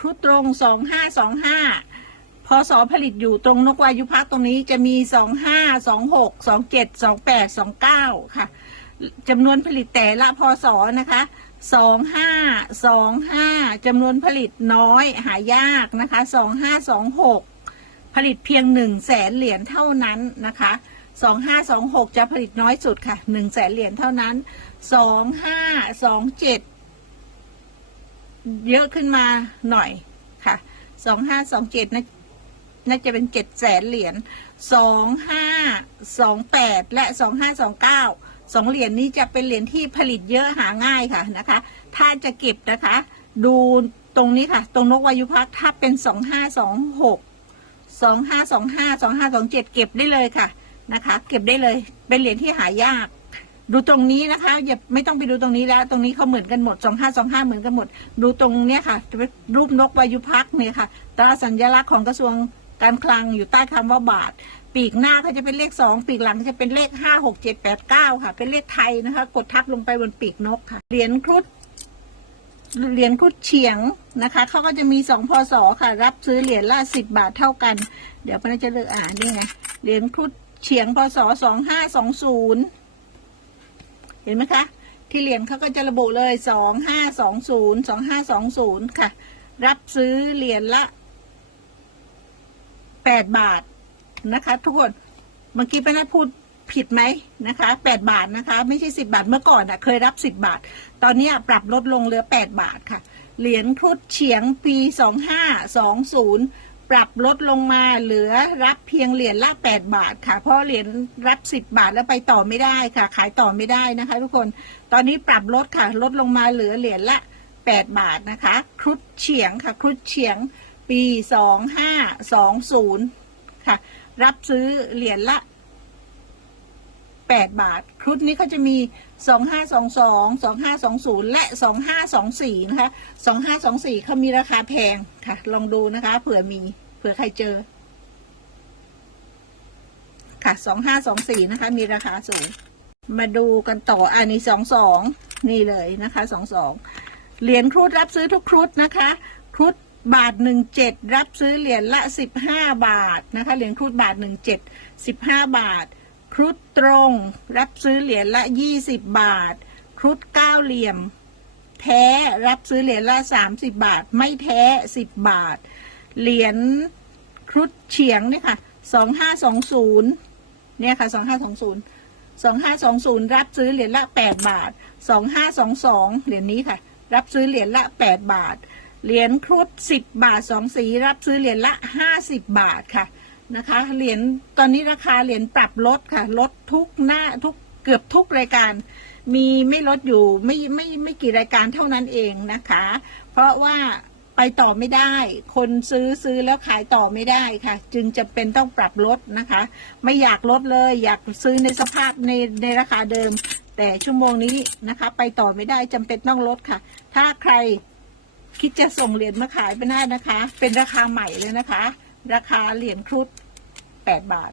ครุฑตรงสองห้าสองห้าพศผลิตอยู่ตรงนกวายุพักตรงนี้จะมีสองห้าสองหกสองเจ็ดสองแปดสองเก้าค่ะจำนวนผลิตแต่ละพศนะคะสองห้าสองห้าจำนวนผลิตน้อยหายากนะคะสองห้าสองหกผลิตเพียงหนึ่งแสนเหรียญเท่านั้นนะคะสองห้าสองหกจะผลิตน้อยสุดค่ะหนึ่งแสนเหรียญเท่านั้นสองห้าสองเจ็ด เยอะขึ้นมาหน่อยค่ะสองห้าสองเจ็ดน่าน่าจะเป็นเจ็ดแสนเหรียญสองห้าสองแปดและสองห้าสองเก้าสองเหรียญนี้จะเป็นเหรียญที่ผลิตเยอะหาง่ายค่ะนะคะ ถ้าจะเก็บนะคะ ดูตรงนี้ค่ะ ตรงนกวายุพักถ้าเป็นสองห้าสองหกสองห้าสองห้าสองห้าสองเจ็ดเก็บได้เลยค่ะนะคะ เก็บได้เลย เป็นเหรียญที่หายาก ดูตรงนี้นะคะอย่าไม่ต้องไปดูตรงนี้แล้ว ตรงนี้เขาเหมือนกันหมดสองห้าสองห้าเหมือนกันหมด ดูตรงเนี้ยค่ะรูปนกวายุพักเนี่ยค่ะตราสัญลักษณ์ของกระทรวงการคลังอยู่ใต้คำว่าบาท ปีกหน้าเขาจะเป็นเลขสองปีกหลังจะเป็นเลขห้าหกเจ็ดแปดเก้าค่ะ เป็นเลขไทยนะคะ กดทับลงไปบนปีกนกค่ะเหรียญครุฑเหรียญครุฑเฉียงนะคะเขาก็จะมีสองพศค่ะ รับซื้อเหรียญละสิบบาทเท่ากัน เดี๋ยวพนักจะเลือกอ่านนี่ไงเหรียญครุฑเฉียงพศสองห้าสองศูนย์ เห็นไหมคะ ที่เหรียญเขาก็จะระบุเลยสองห้าสองศูนย์สองห้าสองศูนย์ค่ะ รับซื้อเหรียญละแปดบาทนะคะ ทุกคนเมื่อกี้ไปนัดพูดผิดไหมนะคะแปดบาทนะคะ ไม่ใช่สิบาทเมื่อก่อนอะเคยรับสิบบาท ตอนนี้ปรับลดลงเหลือแปดบาทค่ะ เหรียญครุฑเฉียงปีสองห้าสองศูนย์ ปรับลดลงมาเหลือรับเพียงเหรียญละ 8 บาทค่ะ เพราะเหรียญรับ 10 บาทแล้วไปต่อไม่ได้ค่ะ ขายต่อไม่ได้นะคะ ทุกคนตอนนี้ปรับลดค่ะ ลดลงมาเหลือเหรียญละ 8 บาทนะคะ ครุฑเฉียงค่ะ ครุฑเฉียงปี 2520 ค่ะ รับซื้อเหรียญละ แปดบาท ครุฑนี้เขาจะมีสองห้าสองสองสองห้าสองศูนย์และสองห้าสองสี่นะคะสองห้าสองสี่เขามีราคาแพงค่ะ ลองดูนะคะ เผื่อมีเผื่อใครเจอ ค่ะสองห้าสองสี่นะคะ มีราคาสูง มาดูกันต่ออันนี้สองสองนี่เลยนะคะสองสองเหรียญครุฑรับซื้อทุกครุฑนะคะ ครุฑบาทหนึ่งเจ็ดรับซื้อเหรียญละสิบห้าบาทนะคะ เหรียญครุฑบาทหนึ่งเจ็ดสิบห้าบาท ครุฑตรง รับซื้อเหรียญละยี่สิบบาท ครุฑเก้าเหลี่ยม แท้รับซื้อเหรียญละสามสิบบาท ไม่แท้สิบบาท เหรียญครุฑเฉียงเนี่ยค่ะสองห้าสองศูนย์เนี่ยค่ะสองห้าสองศูนย์สองห้าสองศูนย์รับซื้อเหรียญละแปดบาทสองห้าสองสองเหรียญนี้ค่ะ รับซื้อเหรียญละแปดบาท เหรียญครุฑสิบบาทสองสี รับซื้อเหรียญละห้าสิบบาทค่ะ นะคะ เหรียญตอนนี้ราคาเหรียญปรับลดค่ะ ลดทุกหน้าทุกเกือบทุกรายการ มีไม่ลดอยู่ไม่ไม่ไม่กี่รายการเท่านั้นเองนะคะ เพราะว่าไปต่อไม่ได้ คนซื้อซื้อแล้วขายต่อไม่ได้ค่ะ จึงจะเป็นต้องปรับลดนะคะ ไม่อยากลดเลย อยากซื้อในสภาพในในราคาเดิม แต่ชั่วโมงนี้นะคะ ไปต่อไม่ได้จำเป็นต้องลดค่ะ ถ้าใครคิดจะส่งเหรียญมาขายไปได้นะคะ เป็นราคาใหม่เลยนะคะ ราคาเหรียญครุฑ8บาท